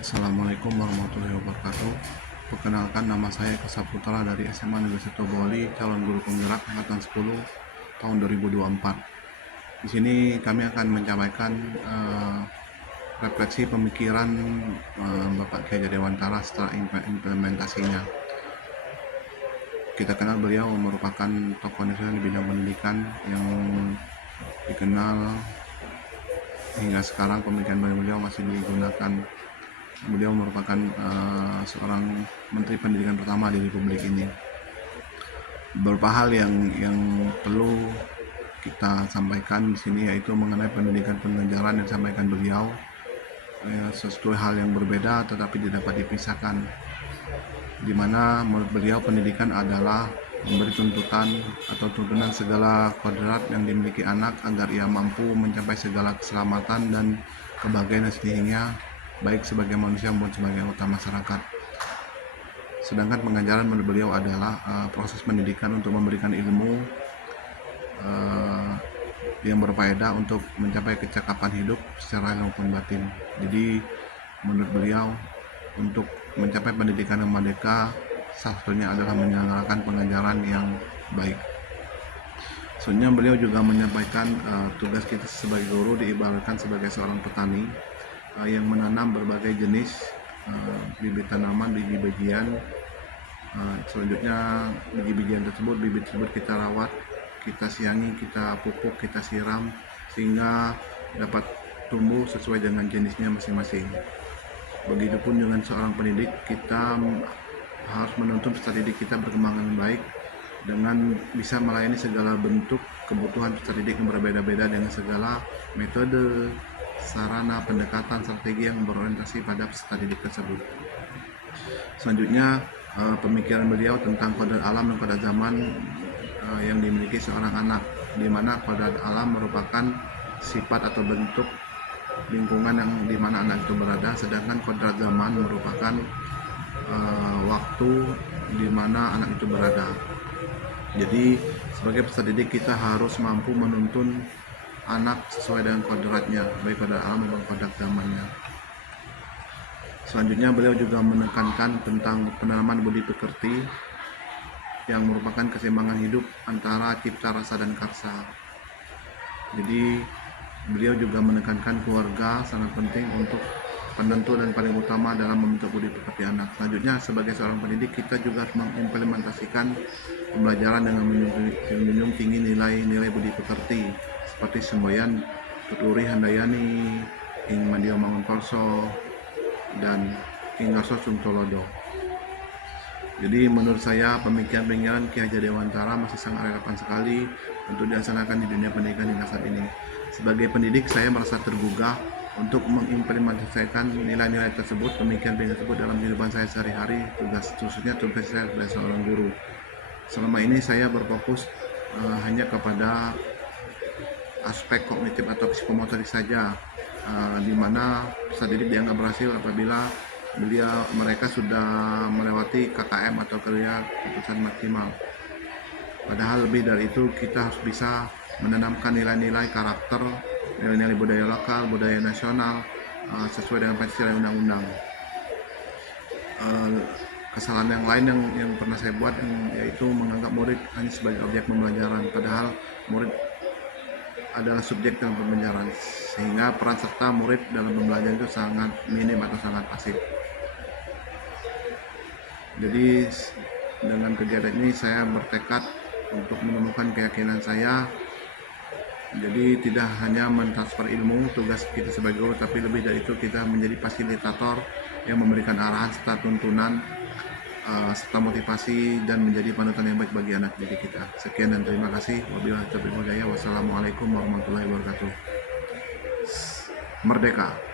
Assalamualaikum warahmatullahi wabarakatuh. Perkenalkan, nama saya Eka Saputra dari SMA Negeri Sitoboli, calon guru penggerak angkatan 10 tahun 2024. Di sini kami akan menyampaikan refleksi pemikiran Bapak Kiai Dewantara setelah implementasinya. Kita kenal beliau merupakan tokoh nasional di bidang pendidikan yang dikenal hingga sekarang. Pemikiran beliau masih digunakan. Beliau merupakan seorang Menteri Pendidikan pertama di Republik ini. Beberapa hal yang perlu kita sampaikan di sini yaitu mengenai pendidikan pengajaran yang disampaikan beliau, sesuatu hal yang berbeda tetapi tidak dapat dipisahkan, di mana menurut beliau pendidikan adalah memberi tuntutan atau tuntunan segala kodrat yang dimiliki anak agar ia mampu mencapai segala keselamatan dan kebahagiaan sendirinya, baik sebagai manusia maupun sebagai anggota masyarakat. Sedangkan pengajaran menurut beliau adalah proses pendidikan untuk memberikan ilmu yang berfaedah untuk mencapai kecakapan hidup secara maupun batin. Jadi menurut beliau, untuk mencapai pendidikan yang merdeka, salah satunya adalah menyelenggarakan pengajaran yang baik. Sebenarnya beliau juga menyampaikan tugas kita sebagai guru diibaratkan sebagai seorang petani yang menanam berbagai jenis bibit tanaman, biji-bijian. Selanjutnya biji-bijian tersebut, bibit tersebut kita rawat, kita siangi, kita pupuk, kita siram sehingga dapat tumbuh sesuai dengan jenisnya masing-masing. Begitupun dengan seorang pendidik, kita harus menuntut peserta didik kita berkembang dengan baik dengan bisa melayani segala bentuk kebutuhan peserta didik yang berbeda-beda dengan segala metode, sarana, pendekatan, strategi yang berorientasi pada peserta didik tersebut. Selanjutnya, pemikiran beliau tentang kodrat alam dan kodrat zaman yang dimiliki seorang anak, di mana kodrat alam merupakan sifat atau bentuk lingkungan yang dimana anak itu berada, sedangkan kodrat zaman merupakan waktu di mana anak itu berada. Jadi sebagai peserta didik kita harus mampu menuntun anak sesuai dengan kodratnya, baik kodrat alam maupun kodrat zamannya. Selanjutnya beliau juga menekankan tentang penanaman budi pekerti yang merupakan keseimbangan hidup antara cipta, rasa, dan karsa. Jadi beliau juga menekankan keluarga sangat penting untuk penentu dan paling utama dalam membentuk budi pekerti anak. Selanjutnya sebagai seorang pendidik kita juga harus mengimplementasikan pembelajaran dengan menjunjung tinggi nilai-nilai budi pekerti seperti semboyan Tuturi Handayani, Ing Mandio Mangunkorso, dan Ing Ngarso Sumtolodo. Jadi menurut saya pemikiran Kiai Haji Dewantara masih sangat relevan sekali untuk dilaksanakan di dunia pendidikan hingga saat ini. Sebagai pendidik saya merasa tergugah untuk mengimplementasikan nilai-nilai tersebut, pemikiran tersebut dalam kehidupan saya sehari-hari, khususnya tugas saya sebagai seorang guru. Selama ini saya berfokus hanya kepada aspek kognitif atau psikomotorik saja, di mana peserta didik dianggap berhasil apabila mereka sudah melewati KKM atau kerja keputusan maksimal. Padahal lebih dari itu, kita harus bisa menanamkan nilai-nilai karakter, nilai-nilai budaya lokal, budaya nasional sesuai dengan Pancasila dan undang-undang. Kesalahan yang lain yang pernah saya buat yaitu menganggap murid hanya sebagai objek pembelajaran, padahal murid adalah subjek dalam pembelajaran, sehingga peran serta murid dalam pembelajaran itu sangat minim atau sangat pasif. Jadi dengan kegiatan ini saya bertekad untuk menemukan keyakinan saya. Jadi tidak hanya mentransfer ilmu, tugas kita sebagai guru, tapi lebih dari itu kita menjadi fasilitator yang memberikan arahan serta tuntunan serta motivasi dan menjadi panutan yang baik bagi anak didik kita. Sekian dan terima kasih. Wabillahi taufiq wal hidayah. Wassalamualaikum warahmatullahi wabarakatuh. Merdeka.